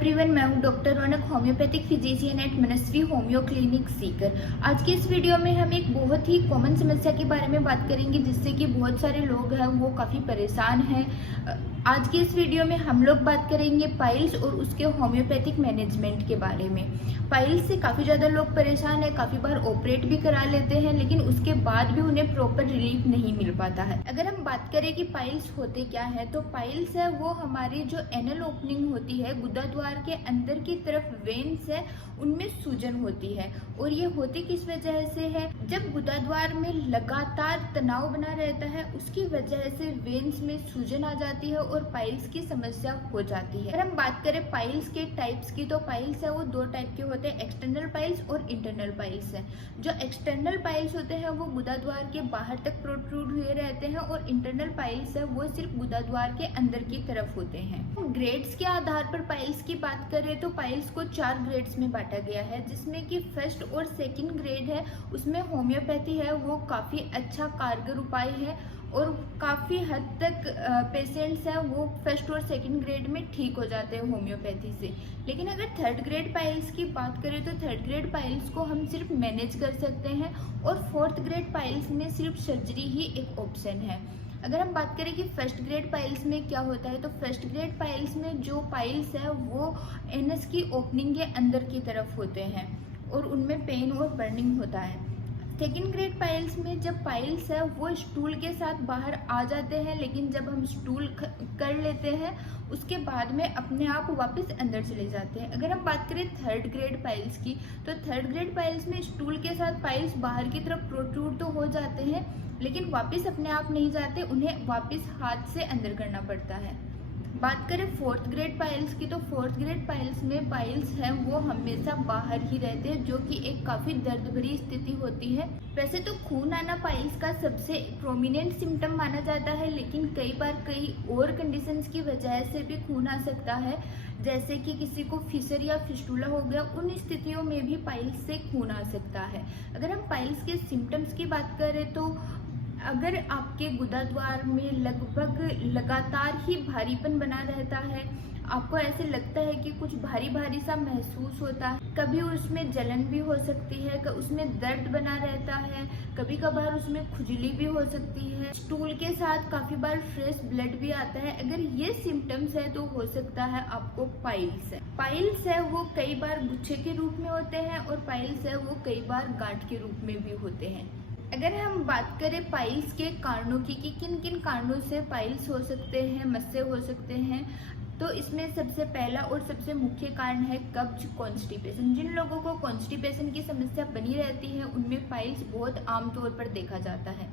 Everyone, मैं हूं doctor रौनक, homeopathic physician eight मनस्वी homeo clinic Sikar. आज की इस वीडियो में हम एक बहुत ही कॉमन समस्या के बारे में बात करेंगे जिससे कि बहुत सारे लोग हैं वो काफ़ी परेशान हैं। आज की इस वीडियो में हम लोग बात करेंगे पाइल्स और उसके होम्योपैथिक मैनेजमेंट के बारे में। पाइल्स से काफ़ी ज़्यादा लोग परेशान हैं, काफ़ी बार ऑपरेट भी करा लेते हैं लेकिन उसके बाद भी उन्हें प्रॉपर रिलीफ नहीं मिल पाता है। अगर हम बात करें कि पाइल्स होते क्या है, तो पाइल्स है वो हमारी जो एनल ओपनिंग होती है, गुदा द्वार के अंदर की तरफ वेन्स है उनमें सूजन होती है। और ये होती किस वजह से है? जब गुदा द्वार में लगातार तनाव बना रहता है उसकी वजह से वेन्स में सूजन आ जाती है और पाइल्स की समस्या हो जाती है। अगर हम बात करें पाइल्स के टाइप्स की, तो पाइल्स है वो दो टाइप के होते हैं, एक्सटर्नल पाइल्स और इंटरनल पाइल्स है। जो एक्सटर्नल पाइल्स होते हैं वो गुदा द्वार के बाहर तक प्रोट्रूड हुए रहते हैं और इंटरनल पाइल्स है वो सिर्फ गुदा द्वार के अंदर की तरफ होते हैं। ग्रेड्स के आधार पर पाइल्स की बात करें तो पाइल्स को 4 ग्रेड्स में बांटा गया है, जिसमें कि फर्स्ट और सेकंड ग्रेड है उसमें होम्योपैथी है वो काफ़ी अच्छा कारगर उपाय है और काफ़ी हद तक पेशेंट्स हैं वो फर्स्ट और सेकंड ग्रेड में ठीक हो जाते हैं होम्योपैथी से। लेकिन अगर थर्ड ग्रेड पाइल्स की बात करें तो थर्ड ग्रेड पाइल्स को हम सिर्फ मैनेज कर सकते हैं और फोर्थ ग्रेड पाइल्स में सिर्फ सर्जरी ही एक ऑप्शन है। अगर हम बात करें कि फर्स्ट ग्रेड पाइल्स में क्या होता है, तो फर्स्ट ग्रेड पाइल्स में जो पाइल्स है वो एनस की ओपनिंग के अंदर की तरफ होते हैं और उनमें पेन और बर्निंग होता है। सेकेंड ग्रेड पाइल्स में जब पाइल्स है वो स्टूल के साथ बाहर आ जाते हैं, लेकिन जब हम स्टूल कर लेते हैं उसके बाद में अपने आप वापस अंदर चले जाते हैं। अगर हम बात करें थर्ड ग्रेड पाइल्स की, तो थर्ड ग्रेड पाइल्स में स्टूल के साथ पाइल्स बाहर की तरफ प्रोट्रूड तो हो जाते हैं लेकिन वापस अपने आप नहीं जाते, उन्हें वापस हाथ से अंदर करना पड़ता है। बात करें फोर्थ ग्रेड पाइल्स की, तो फोर्थ ग्रेड पाइल्स में पाइल्स हैं वो हमेशा बाहर ही रहते हैं, जो कि एक काफ़ी दर्द भरी स्थिति होती है। वैसे तो खून आना पाइल्स का सबसे प्रोमिनेंट सिम्टम माना जाता है, लेकिन कई बार कई और कंडीशंस की वजह से भी खून आ सकता है, जैसे कि किसी को फिशर या फिस्टुला हो गया, उन स्थितियों में भी पाइल्स से खून आ सकता है। अगर हम पाइल्स के सिम्टम्स की बात करें तो अगर आपके गुदा द्वार में लगभग लगातार ही भारीपन बना रहता है, आपको ऐसे लगता है कि कुछ भारी भारी सा महसूस होता है, कभी उसमें जलन भी हो सकती है, उसमें दर्द बना रहता है, कभी कभार उसमें खुजली भी हो सकती है, स्टूल के साथ काफ़ी बार फ्रेश ब्लड भी आता है, अगर ये सिम्टम्स है तो हो सकता है आपको पाइल्स है। पाइल्स है वो कई बार गुच्छे के रूप में होते हैं और पाइल्स है वो कई बार गांठ के रूप में भी होते हैं। अगर हम बात करें पाइल्स के कारणों की कि किन किन कारणों से पाइल्स हो सकते हैं, मस्से हो सकते हैं, तो इसमें सबसे पहला और सबसे मुख्य कारण है कब्ज, कॉन्स्टिपेशन। जिन लोगों को कॉन्स्टिपेशन की समस्या बनी रहती है उनमें पाइल्स बहुत आमतौर पर देखा जाता है।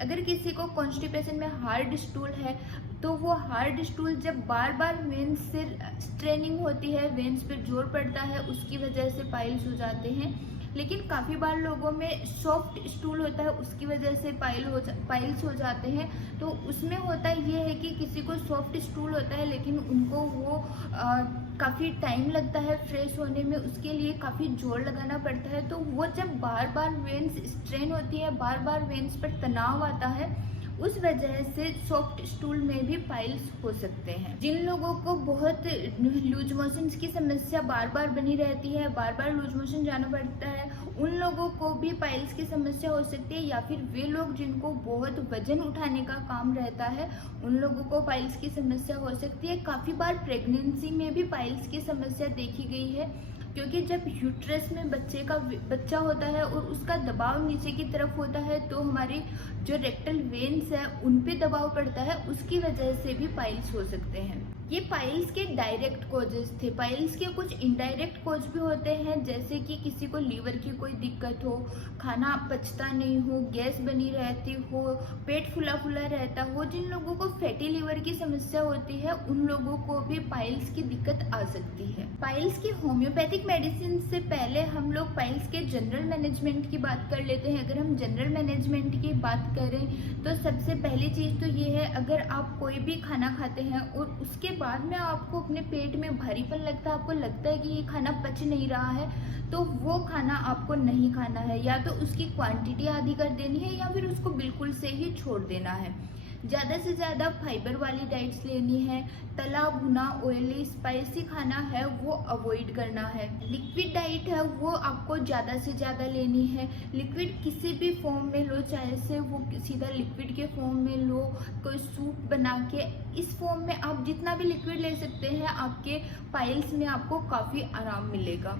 अगर किसी को कॉन्स्टिपेशन में हार्ड स्टूल है तो वो हार्ड स्टूल जब बार बार वेन्स से स्ट्रेनिंग होती है, वेन्स पर जोर पड़ता है, उसकी वजह से पाइल्स हो जाते हैं। लेकिन काफ़ी बार लोगों में सॉफ्ट स्टूल होता है उसकी वजह से पाइल्स हो जाते हैं। तो उसमें होता ये है कि किसी को सॉफ्ट स्टूल होता है लेकिन उनको वो काफ़ी टाइम लगता है फ्रेश होने में, उसके लिए काफ़ी जोर लगाना पड़ता है। तो वो जब बार बार वेन्स स्ट्रेन होती है, बार बार वेन्स पर तनाव आता है, उस वजह से सॉफ्ट स्टूल में भी पाइल्स हो सकते हैं। जिन लोगों को बहुत लूज मोशंस की समस्या बार बार बनी रहती है, बार बार लूज मोशन जाना पड़ता है, उन लोगों को भी पाइल्स की समस्या हो सकती है। या फिर वे लोग जिनको बहुत वजन उठाने का काम रहता है उन लोगों को पाइल्स की समस्या हो सकती है। काफ़ी बार प्रेगनेंसी में भी पाइल्स की समस्या देखी गई है, क्योंकि जब यूट्रस में बच्चा होता है और उसका दबाव नीचे की तरफ होता है तो हमारी जो रेक्टल वेन्स है उन पे दबाव पड़ता है, उसकी वजह से भी पाइल्स हो सकते हैं। ये पाइल्स के डायरेक्ट कॉजेज थे। पाइल्स के कुछ इनडायरेक्ट कॉज भी होते हैं, जैसे कि किसी को लीवर की कोई दिक्कत हो, खाना पचता नहीं हो, गैस बनी रहती हो, पेट फुला फुला रहता हो, जिन लोगों को फैटी लीवर की समस्या होती है उन लोगों को भी पाइल्स की दिक्कत आ सकती है। पाइल्स की होम्योपैथिक मेडिसिन से पहले हम लोग पाइल्स के जनरल मैनेजमेंट की बात कर लेते हैं। अगर हम जनरल मैनेजमेंट की बात करें तो सबसे पहली चीज़ तो ये है, अगर आप कोई भी खाना खाते हैं और उसके बाद में आपको अपने पेट में भारीपन लगता है, आपको लगता है कि ये खाना पच नहीं रहा है, तो वो खाना आपको नहीं खाना है, या तो उसकी क्वांटिटी आधी कर देनी है या फिर उसको बिल्कुल से ही छोड़ देना है। ज़्यादा से ज़्यादा फाइबर वाली डाइट्स लेनी है। तला भुना ऑयली स्पाइसी खाना है वो अवॉइड करना है। लिक्विड डाइट है वो आपको ज़्यादा से ज़्यादा लेनी है। लिक्विड किसी भी फॉर्म में लो, चाहे से वो सीधा लिक्विड के फॉर्म में लो, कोई सूप बना के, इस फॉर्म में आप जितना भी लिक्विड ले सकते हैं, आपके पाइल्स में आपको काफ़ी आराम मिलेगा।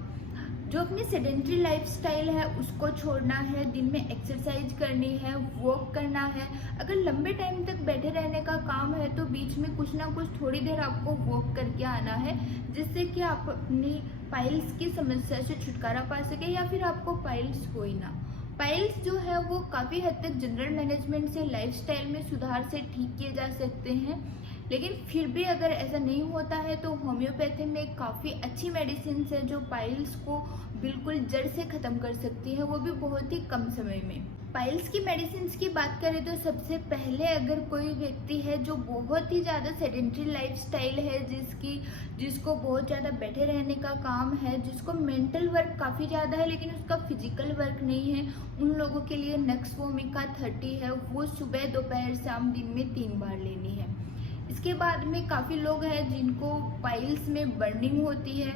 जो अपनी सेडेंट्री लाइफस्टाइल है उसको छोड़ना है, दिन में एक्सरसाइज करनी है, वॉक करना है। अगर लंबे टाइम तक बैठे रहने का काम है तो बीच में कुछ ना कुछ थोड़ी देर आपको वॉक करके आना है, जिससे कि आप अपनी पाइल्स की समस्या से छुटकारा पा सके या फिर आपको पाइल्स हो ही ना। पाइल्स जो है वो काफ़ी हद तक जनरल मैनेजमेंट से, लाइफस्टाइल में सुधार से ठीक किए जा सकते हैं, लेकिन फिर भी अगर ऐसा नहीं होता है तो होम्योपैथी में काफ़ी अच्छी मेडिसिन है जो पाइल्स को बिल्कुल जड़ से ख़त्म कर सकती है, वो भी बहुत ही कम समय में। पाइल्स की मेडिसिन की बात करें तो सबसे पहले अगर कोई व्यक्ति है जो बहुत ही ज़्यादा सेडेंट्री लाइफस्टाइल है, जिसको बहुत ज़्यादा बैठे रहने का काम है, जिसको मेंटल वर्क काफ़ी ज़्यादा है लेकिन उसका फिजिकल वर्क नहीं है, उन लोगों के लिए नक्स वोमिका 30 है वो सुबह दोपहर शाम दिन में 3 बार लेनी है। इसके बाद में काफ़ी लोग हैं जिनको पाइल्स में बर्निंग होती है,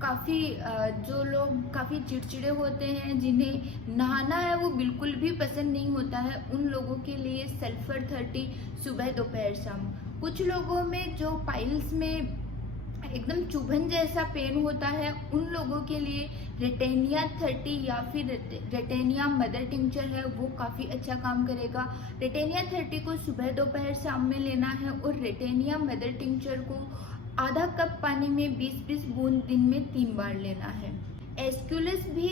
काफ़ी जो लोग काफ़ी चिड़चिड़े होते हैं, जिन्हें नहाना है वो बिल्कुल भी पसंद नहीं होता है, उन लोगों के लिए सल्फर 30 सुबह दोपहर शाम। कुछ लोगों में जो पाइल्स में एकदम चुभन जैसा पेन होता है, उन लोगों के लिए रेटेनिया 30 या फिर रेटेनिया मदर टिंचर है वो काफ़ी अच्छा काम करेगा। रेटेनिया 30 को सुबह दोपहर शाम में लेना है और रेटेनिया मदर टिंचर को आधा कप पानी में 20-20 बूंद दिन में 3 बार लेना है। एस्क्यूलेस भी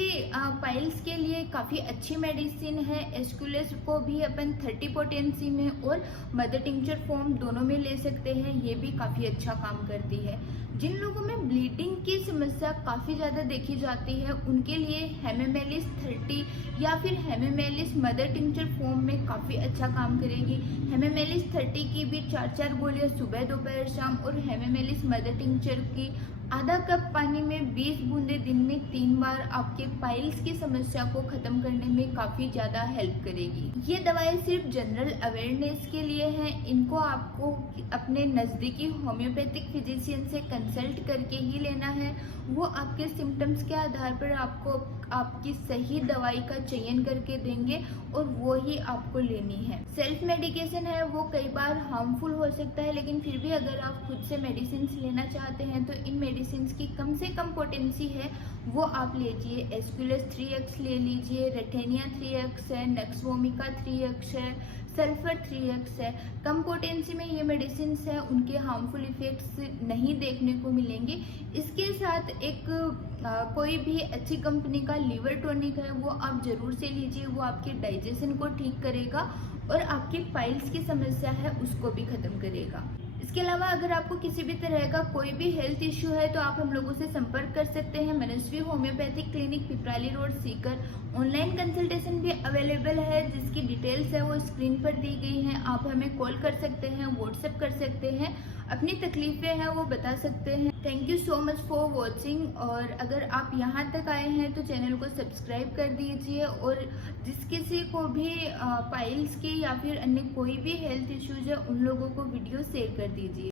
पाइल्स के लिए काफ़ी अच्छी मेडिसिन है। एस्क्यूलेस को भी अपन 30 पोटेंसी में और मदर टिंचर फॉर्म दोनों में ले सकते हैं, ये भी काफ़ी अच्छा काम करती है। जिन लोगों में ब्लीडिंग की समस्या काफ़ी ज़्यादा देखी जाती है उनके लिए हेमेमेलिस 30 या फिर हेमेमेलिस मदर टिंचर फॉर्म में काफ़ी अच्छा काम करेगी। हेमेमेलिस 30 की भी 4-4 गोलियां सुबह दोपहर शाम और हेमेमेलिस मदर टिंचर की आधा कप पानी में 20 बूंदे दिन में 3 बार आपके पाइल्स की समस्या को खत्म करने में काफ़ी ज़्यादा हेल्प करेगी। ये दवाएं सिर्फ जनरल अवेयरनेस के लिए हैं, इनको आपको अपने नज़दीकी होम्योपैथिक फिजिशियन से कंसल्ट करके ही लेना है। वो आपके सिम्टम्स के आधार पर आपको आपकी सही दवाई का चयन करके देंगे और वो ही आपको लेनी है। सेल्फ मेडिकेशन है वो कई बार हार्मफुल हो सकता है, लेकिन फिर भी अगर आप खुद से मेडिसिन लेना चाहते हैं तो इन मेडिसिन की कम से कम पोटेंसी है वो आप लीजिए। एस्क्यूलेस 3x ले लीजिए, रेटेनिया 3x है, नक्स वोमिका 3x है, सल्फर 3x है। कम पोटेंसी में ये मेडिसिन है, उनके हार्मफुल इफेक्ट्स नहीं देखने को मिलेंगे। इसके साथ एक कोई भी अच्छी कंपनी का लीवर टॉनिक है वो आप जरूर से लीजिए, वो आपके डाइजेशन को ठीक करेगा और आपकी पाइल्स की समस्या है उसको भी खत्म करेगा। इसके अलावा अगर आपको किसी भी तरह का कोई भी हेल्थ इश्यू है तो आप हम लोगों से संपर्क कर सकते हैं। Manasvi homeopathic clinic, Piprali road, Sikar. Online consultation भी अवेलेबल है जिसकी डिटेल्स है वो स्क्रीन पर दी गई हैं। आप हमें कॉल कर सकते हैं, व्हाट्सएप कर सकते हैं, अपनी तकलीफें हैं वो बता सकते हैं। Thank you so much for watching. और अगर आप यहाँ तक आए हैं तो चैनल को सब्सक्राइब कर दीजिए और जिस किसी को भी पाइल्स की या फिर अन्य कोई भी हेल्थ इश्यूज है उन लोगों को वीडियो शेयर कर दीजिए।